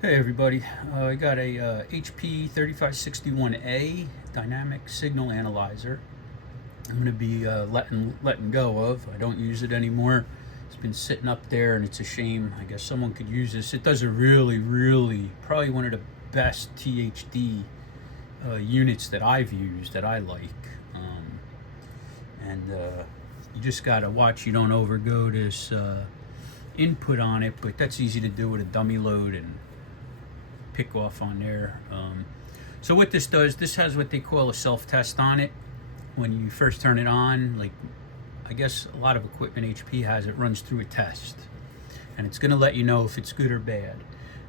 Hey everybody, I got a HP 3561A dynamic signal analyzer. I'm going to be letting go of. I don't use it anymore. It's been sitting up there and it's a shame. I guess someone could use this. It does a really, probably one of the best THD units that I've used that I like. And you just got to watch you don't overgo this input on it, but that's easy to do with a dummy load and pick off on there. So what this does, this has what they call a self-test on it. When you first turn it on, like I guess a lot of equipment HP has, it runs through a test. And it's gonna let you know if it's good or bad.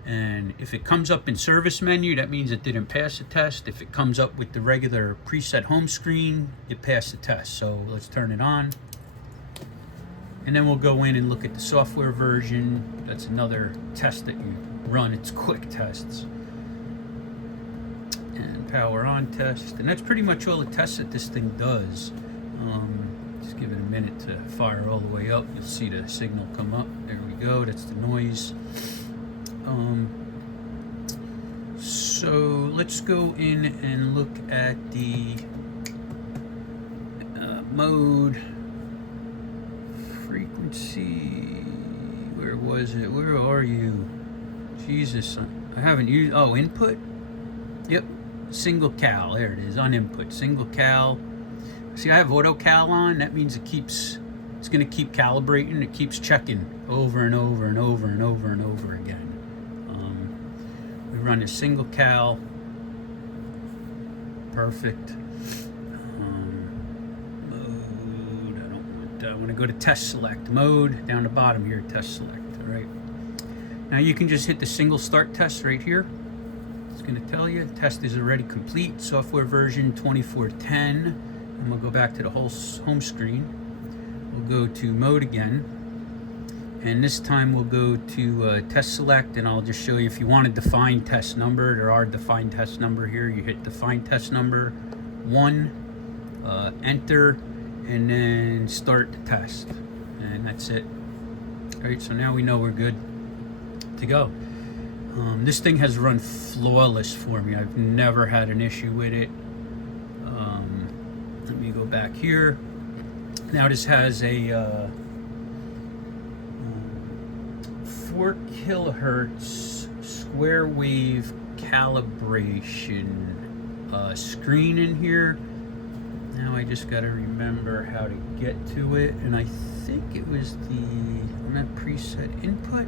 And if it comes up in service menu, that means it didn't pass the test. If it comes up with the regular preset home screen, it passed the test. So let's turn it on. And then we'll go in and look at the software version. That's another test that you run. It's quick tests. And power on test. And that's pretty much all the tests that this thing does. Just give it a minute to fire all the way up. You'll see the signal come up. There we go. That's the noise. So let's go in and look at the mode. Frequency, where was it? Where are you? Jesus, I haven't used, oh, input? Yep, single cal, there it is, on input, single cal. See, I have auto cal on, that means it's gonna keep calibrating, it keeps checking over and over and over and over and over again. We run a single cal, perfect. I want to go to test select mode down the bottom here, test select. All right, now you can just hit the single start test right here. It's going to tell you test is already complete, software version 2410. And we'll go back to the whole home screen. We'll go to mode again, and this time we'll go to test select, and I'll just show you if you want to define test number. There are defined test number here. You hit define test number 1, enter, and then start the test, and that's it. All right, so now we know we're good to go. This thing has run flawless for me. I've never had an issue with it. Let me go back here. Now this has a 4 kilohertz square wave calibration screen in here. Now I just got to remember how to get to it, and I think it was I'm at preset input.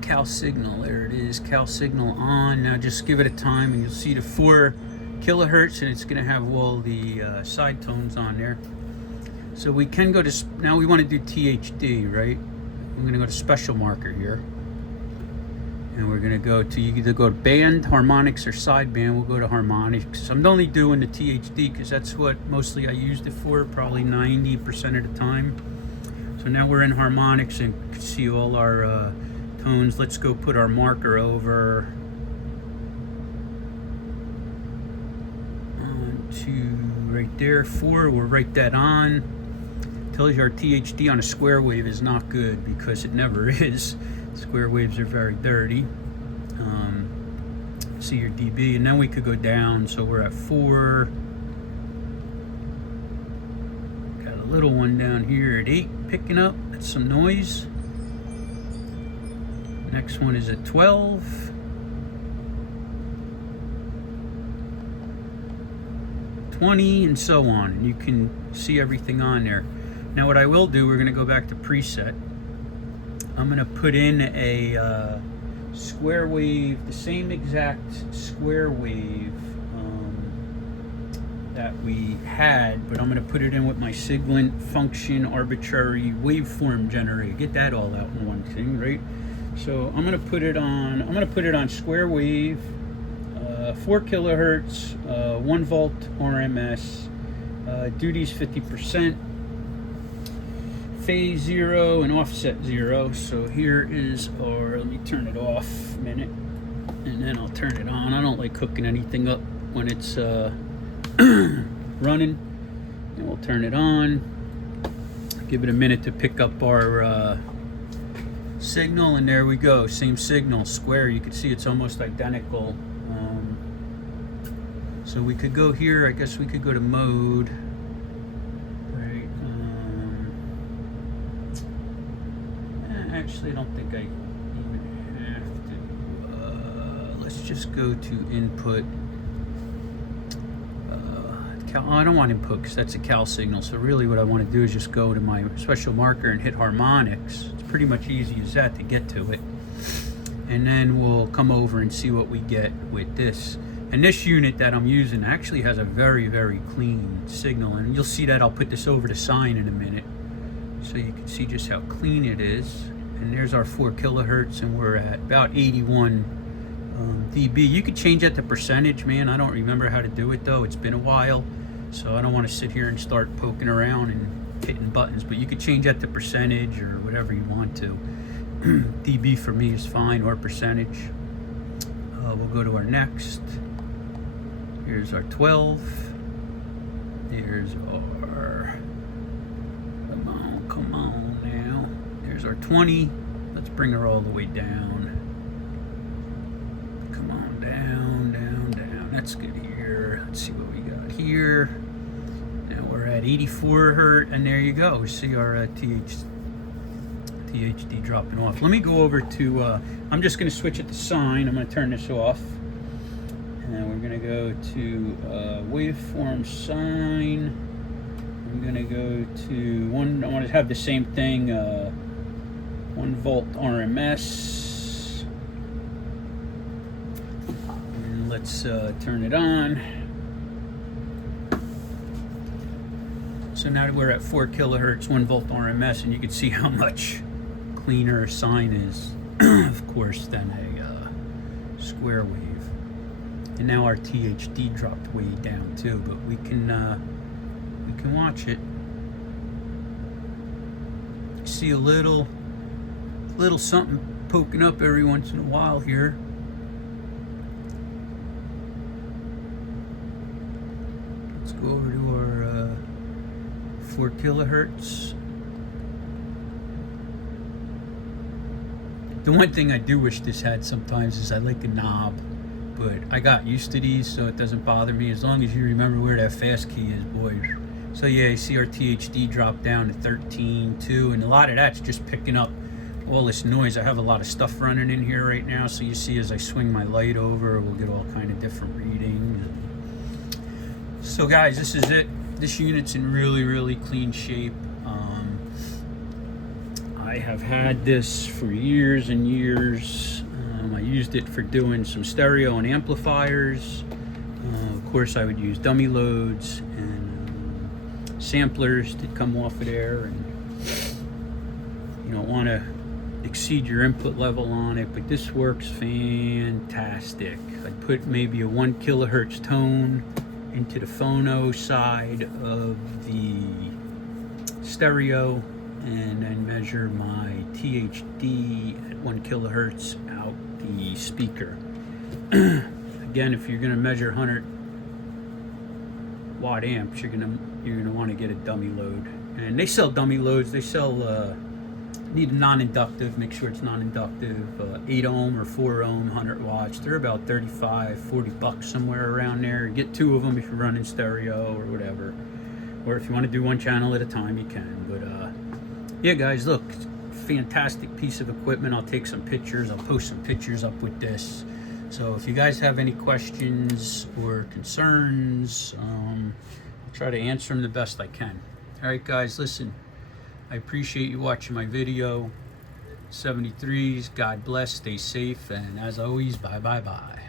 Cal signal, there it is, cal signal on. Now just give it a time and you'll see the 4 kilohertz, and it's going to have all the side tones on there. So we can go to, now we want to do THD, right? I'm going to go to special marker here. And we're going to go to, you either go to band, harmonics, or sideband. We'll go to harmonics. I'm only doing the THD because that's what mostly I used it for, probably 90% of the time. So now we're in harmonics and you can see all our tones. Let's go put our marker over onto right there, 4. We'll write that on. Tells you our THD on a square wave is not good because it never is. Square waves are very dirty. See your dB, and then we could go down. So we're at 4. Got a little one down here at 8 picking up. That's some noise. Next one is at 12. 20, and so on. And you can see everything on there. Now what I will do, we're going to go back to preset. I'm going to put in a square wave, the same exact square wave that we had, but I'm going to put it in with my Siglent function arbitrary waveform generator. Get that all out in one thing, right? So I'm going to put it on square wave, 4 kilohertz, 1 volt RMS, duties 50%. Phase 0 and offset 0. So here is our, let me turn it off a minute and then I'll turn it on. I don't like hooking anything up when it's running. And we'll turn it on. Give it a minute to pick up our signal, and there we go. Same signal, square. You can see it's almost identical. So we could go here. I guess we could go to mode. Right. Actually, I don't think I even have to. Let's just go to input. I don't want input because that's a cal signal. So really what I want to do is just go to my special marker and hit harmonics. It's pretty much easy as that to get to it. And then we'll come over and see what we get with this. And this unit that I'm using actually has a very, very clean signal. And you'll see that I'll put this over to Sine in a minute, so you can see just how clean it is. And there's our 4 kilohertz, and we're at about 81 dB. You could change that to percentage, man. I don't remember how to do it though. It's been a while, so I don't want to sit here and start poking around and hitting buttons. But you could change that to percentage or whatever you want to. dB for me is fine, or percentage. We'll go to our next. Here's our 12. Here's our, come on now. There's our 20. Let's bring her all the way down. Come on, down, down, down. That's good here. Let's see what we got here. Now we're at 84 hertz, and there you go. See our THD dropping off. Let me go over to, I'm just going to switch it to Sine. I'm going to turn this off. And we're going to go to waveform Sine. I'm going to go to one, I want to have the same thing, 1 volt RMS. And let's turn it on. So now we're at 4 kilohertz, 1 volt RMS, and you can see how much cleaner Sine is, of course, than a square wave. And now our THD dropped way down too, but we can watch it. See a little something poking up every once in a while here. Let's go over to our 4 kilohertz. The one thing I do wish this had sometimes is I like a knob. But I got used to these, so it doesn't bother me as long as you remember where that fast key is, boys. So yeah, you see our THD drop down to 13.2, and a lot of that's just picking up all this noise. I have a lot of stuff running in here right now, so you see as I swing my light over, we'll get all kind of different readings. So guys, this is it. This unit's in really, really clean shape. I have had this for years and years. I used it for doing some stereo and amplifiers. Of course, I would use dummy loads and samplers to come off of there. And you don't want to exceed your input level on it, but this works fantastic. I'd put maybe a 1 kilohertz tone into the phono side of the stereo, and then measure my THD at 1 kilohertz out the speaker. Again, if you're going to measure 100 watt amps, you're gonna want to get a dummy load. And they sell dummy loads. They sell need a non-inductive. Make sure it's non-inductive. 8 ohm or 4 ohm, 100 watts. They're about 35, 40 bucks somewhere around there. Get 2 of them if you're running stereo or whatever. Or if you want to do 1 channel at a time, you can. But yeah, guys, look, fantastic piece of equipment. I'll take some pictures. I'll post some pictures up with this. So if you guys have any questions or concerns, I'll try to answer them the best I can. All right, guys, listen, I appreciate you watching my video. 73s, God bless, stay safe, and as always, bye, bye, bye.